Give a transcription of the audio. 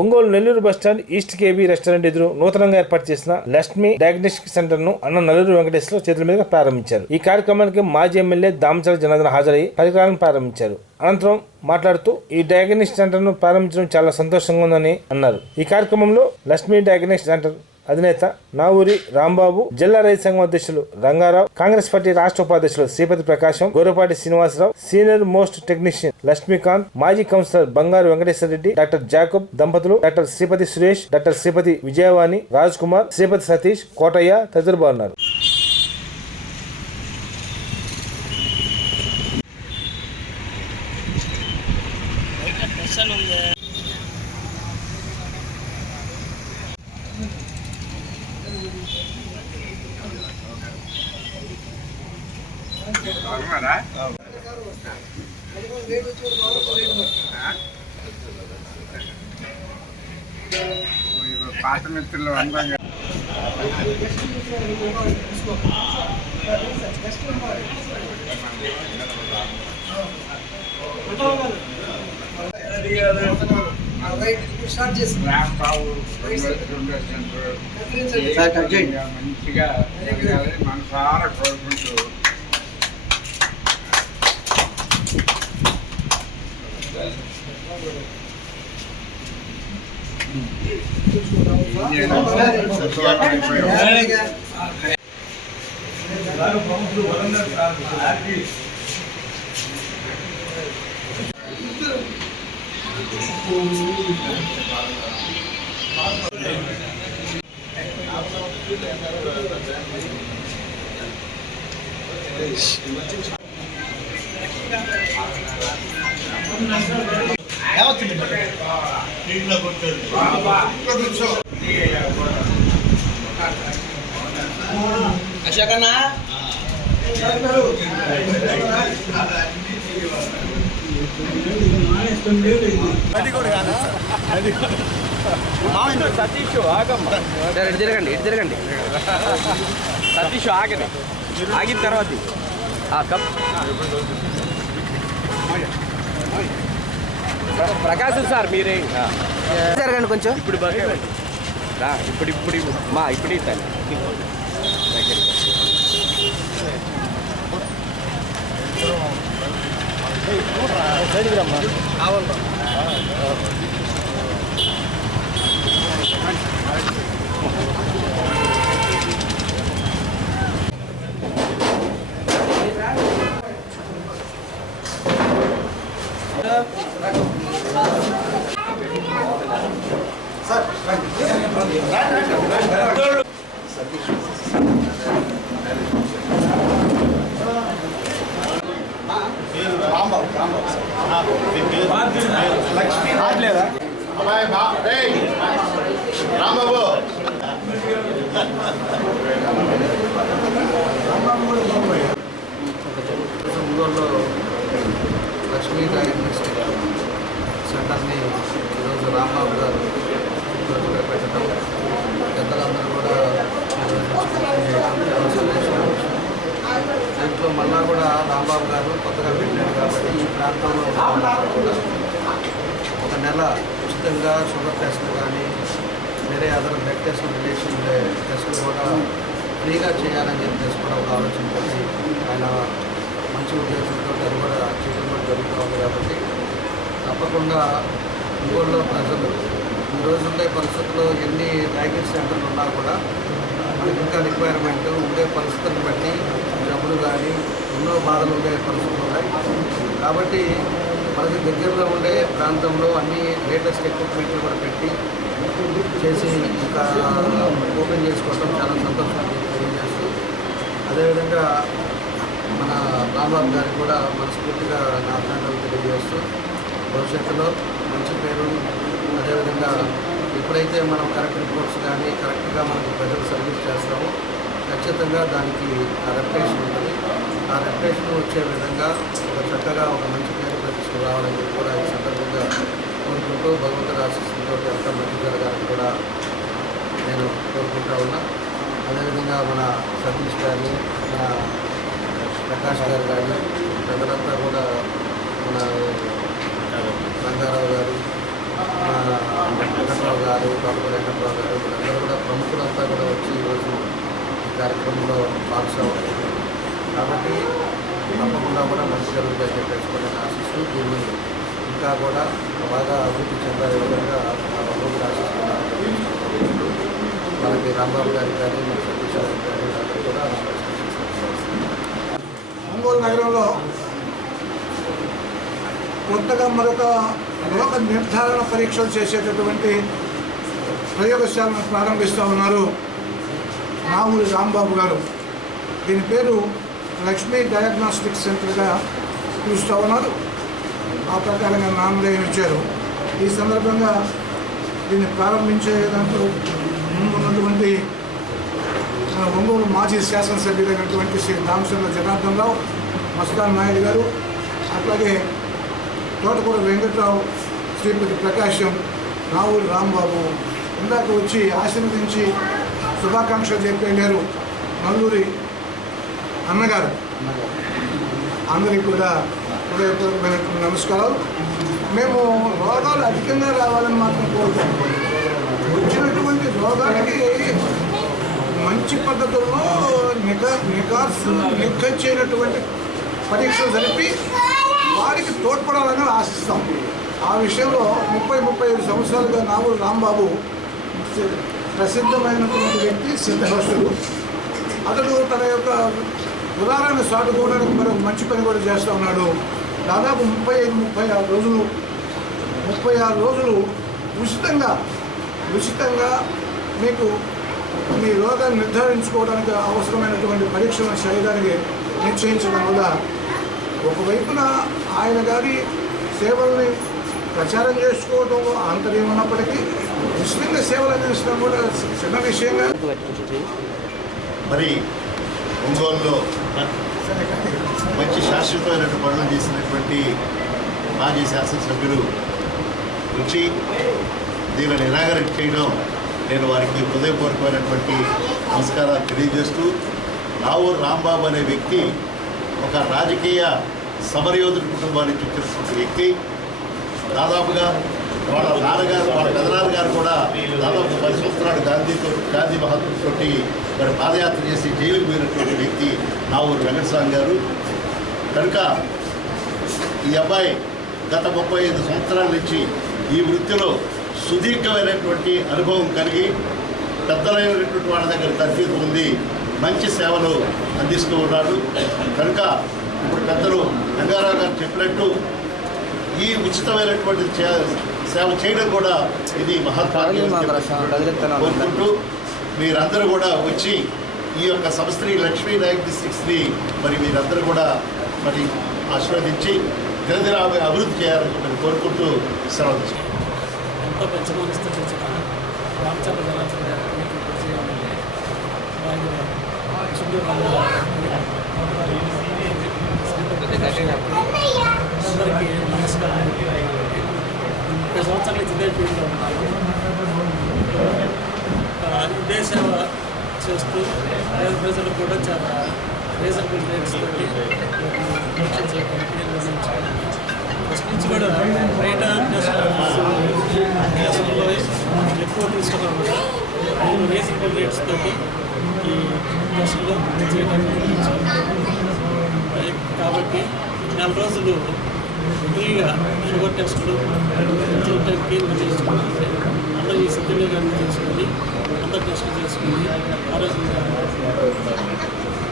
Ongole Nellore bus stand east KB restaurant ఎదురు నూతనంగా ఏర్పాటు చేసిన లక్ష్మి డయాగ్నోస్టిక్ సెంటర్ ను అన్న నల్లూరు వెంకటేశ్వర చేతుల మీదుగా ప్రారంభించారు. ఈ కార్యక్రమానికి మాజీ ఎమ్మెల్యే దామచల జనార్దన్ హాజరై పరికరాలను ప్రారంభించారు. అనంతరం మాట్లాడుతూ ఈ డయాగ్నోస్టిక్ సెంటర్ ను ప్రారంభించడం చాలా సంతోషంగా ఉందని అన్నారు. ఈ కార్యక్రమంలో లక్ష్మి డయాగ్నోస్టిక్ సెంటర్ అధినేత నావూరి రాంబాబు, జిల్లా రైతు సంఘం అధ్యక్షులు రంగారావు, కాంగ్రెస్ పార్టీ రాష్ట్ర ఉపాధ్యక్షులు Sripathi Prakasam, Gorapati Srinivasarao, senior most technician Lakshmikanth, మాజీ councillor Bangaru Venkateswara Reddy, doctor Jacob దంపతులు, డాక్టర్ శ్రీపతి సురేష్, డాక్టర్ శ్రీపతి విజయవాణి, రాజ్ కుమార్, శ్రీపతి సతీష్, కోటయ్య తదితరులు పాల్గొన్నారు. పాత మిత్రులు అందరం మంచిగా మనసారా కోరుకుంటూ అశోకన్నా సతీష్ ఆగమ్మ ఇటు తిరగండి సతీష్ ఆగని ఆగిన తర్వాత ప్రకాశం సార్ మీరే జరగండి కొంచెం ఇప్పుడు ఇప్పుడు ఇస్తాను ఒంగోలులో లక్ష్మీ డయాగ్నోస్టిక్ సెంటర్ని ఈరోజు రాంబాబు గారు పెట్టడం, పెద్దలందరూ కూడా దీంట్లో మళ్ళా కూడా రాంబాబు గారు కొత్తగా పెట్టారు కాబట్టి ఈ ప్రాంతంలో కూడా ఒక నెల ఉచితంగా షుగర్ టెస్టులు కానీ వేరే అదర్ బ్లడ్ టెస్టులు, రిలేషన్ టెస్టులు కూడా ఫ్రీగా చేయాలని చెప్పేసి కూడా ఒక ఆలోచనతో ఆయన మంచి ఉద్దేశంతో అది కూడా చేయడం కూడా జరుగుతూ ఉంది. కాబట్టి తప్పకుండా ఒంగోలులో ప్రజలు ఈ రోజుండే పరిస్థితుల్లో ఎన్ని డయాగ్నోస్టిక్ సెంటర్లు ఉన్నా కూడా మనకి ఇంకా రిక్వైర్మెంట్ ఉండే పరిస్థితులను బట్టి జబ్బులు కానీ ఎన్నో బాధలు ఉండే పరిస్థితులు ఉన్నాయి. కాబట్టి మనకి దగ్గరలో ఉండే ప్రాంతంలో అన్ని లేటెస్ట్ ఎక్విప్మెంట్లు కూడా పెట్టి చేసి ఇంకా ఓపెన్ చేసుకోవడం చాలా సంతోషంగా తెలియజేస్తూ, అదేవిధంగా మన రాంబాబు గారికి కూడా మనస్ఫూర్తిగా నా అభినందనలు తెలియజేస్తూ, భవిష్యత్తులో మంచి పేరు, అదేవిధంగా ఎప్పుడైతే మనం కరెక్ట్ రిపోర్ట్స్ కానీ కరెక్ట్గా మనకు ప్రజలు సర్వీస్ చేస్తామో ఖచ్చితంగా దానికి ఆ రెప్యుటేషన్ ఉంటుంది. ఆ రెప్యుటేషన్ వచ్చే విధంగా ఒక చక్కగా ఒక మంచి పేరు ప్రతిష్టలు రావాలని చెప్పి కూడా ఈ సందర్భంగా కోరుకుంటూ, భగవంతుడి ఆశీస్సులతో అంతా మంచి జరగాలని కూడా నేను కోరుకుంటా ఉన్నా. అదేవిధంగా మన సతీష్ గారిని, మన ప్రకాష్ గారు కానీ ప్రజలంతా కూడా మన రంగారావు గారు, వెంకట్రావు గారు, డాక్టర్ వెంకట్రావు గారు, వీళ్ళందరూ కూడా ప్రముఖులంతా కూడా వచ్చి ఈరోజు ఈ కార్యక్రమంలో భాగస్వామ్యం. కాబట్టి తప్పకుండా కూడా మంచి జరుగుతాయని చెప్పేసి కూడా నేను ఆశిస్తూ దీన్ని ఇంకా కూడా బాగా అభివృద్ధి చెందాలి విధంగా రోజులు ఆశిస్తున్నాను. మనకి రాంబాబు గారికి కానీ మన సతీష్ గారికి కానీ అందరూ కూడా ఒంగోలు నగరంలో కొత్తగా మరొక రోగ నిర్ధారణ పరీక్షలు చేసేటటువంటి ప్రయోగశాలను ప్రారంభిస్తూ ఉన్నారు నావూరి రాంబాబు గారు. దీని పేరు లక్ష్మీ డయాగ్నోస్టిక్ సెంటర్గా పిలుస్తూ ఉన్నారు. ఆ ప్రకారంగా నామధేయం ఇచ్చారు. ఈ సందర్భంగా దీన్ని ప్రారంభించే దాంట్లో ముందున్నటువంటి ఒంగోలు మాజీ శాసనసభ్యులైనటువంటి శ్రీ దామచర్ల జనార్దన్ రావు, మస్తాన్ నాయుడు గారు, అట్లాగే తోటకూర వెంకట్రావు, శ్రీపతి ప్రకాశం, నావూరి రాంబాబు ఇందాక వచ్చి ఆశీర్వదించి శుభాకాంక్షలు చెప్పి వెళ్ళారు నల్లూరి అన్నగారు. అందరికీ కూడా హృదయపూర్వకమైనటువంటి నమస్కారాలు. మేము రోగాలు అధికంగా రావాలని మాత్రం కోరుతాం. వచ్చినటువంటి రోగాలకి మంచి పద్ధతుల్లో నిఖచ్చినటువంటి పరీక్షలు జరిపి వారికి తోడ్పడాలని ఆశిస్తాం. ఆ విషయంలో 30-35 సంవత్సరాలుగా నావూరి రాంబాబు ప్రసిద్ధమైనటువంటి వ్యక్తి, సిద్ధహస్తుడు. అతడు తన యొక్క ఉదాహరణ సాటుకోవడానికి మరొక మంచి పని కూడా చేస్తూ ఉన్నాడు. దాదాపు 36 రోజులు ఉచితంగా మీకు మీ రోగాన్ని నిర్ధారించుకోవడానికి అవసరమైనటువంటి పరీక్షలను శరీరానికి నిశ్చయించడం వల్ల ఒకవైపున ఆయన గారి సేవల్ని ప్రచారం చేసుకోవడంలో ఆంతర్యం ఉన్నప్పటికీ ఉచితంగా సేవలు అందించడం కూడా చిన్న విషయంగా. మరి ఒంగోలులో మంచి శాశ్వతమైనటువంటి పనులు చేసినటువంటి మాజీ శాసనసభ్యులు వచ్చి దీనిని ఇనాగరేట్ చేయడం నేను వారికి హృదయపూర్వకమైనటువంటి నమస్కారాలు తెలియజేస్తూ, నావూరి రాంబాబు అనే వ్యక్తి ఒక రాజకీయ సమరయోధుడి కుటుంబానికి చెందినటువంటి వ్యక్తి. దాదాపుగా వాళ్ళ నాన్నగారు, వాళ్ళ పెదనాన్నగారు కూడా దాదాపు 10 సంవత్సరాలు గాంధీ మహాత్ముతో మరి పాదయాత్ర చేసి జైలుకు పోయినటువంటి వ్యక్తి నావూరి వెంకటస్వామి గారు. కనుక ఈ అబ్బాయి గత 35 సంవత్సరాల నుంచి ఈ వృత్తిలో సుదీర్ఘమైనటువంటి అనుభవం కలిగి పెద్దలైనటువంటి వాళ్ళ దగ్గర తర్ఫీదు ఉంది, మంచి సేవలు అందిస్తూ ఉన్నాడు. కనుక ఇప్పుడు పెద్దలు రంగారావు గారు చెప్పినట్టు ఈ ఉచితమైనటువంటి సేవ చేయడం కూడా ఇది మహత్వాన్ని కోరుకుంటూ మీరందరూ కూడా వచ్చి ఈ యొక్క సంస్థని లక్ష్మీ డయాగ్నోస్టిక్స్ని మరి మీరందరూ కూడా మరి ఆశీర్వదించి దినదిన అభివృద్ధి చేయాలని మరి కోరుకుంటూ సెలవు తీసుకుంటాం. ఎంతో పెంచిన మనసుతో తెచ్చిన రామచంద్ర జనార్దన్ గారికి అందరికీ నమస్కారం. 30 సంవత్సరాల నుంచి ఇదే ఫీల్డ్లో ఉన్నాను. ఇదే సేవ చేస్తూ పేద ప్రజలకు కూడా చాలా రీజనబుల్ రేట్స్ తోటి ఫస్ట్ నుంచి కూడా బయట దేశంలో ఎక్కువ తీసుకున్నాం కూడా రీజనబుల్ రేట్స్ తోటి ఈ టెస్టులో చేయడానికి కాబట్టి 4 రోజులు ఫ్రీగా షుగర్ టెస్టులు చేయడానికి చేసుకుంటే అందరూ ఈ సద్వినియోగాన్ని చేసుకొని అందరు టెస్టులు చేసుకుని ఆరోగ్యంగా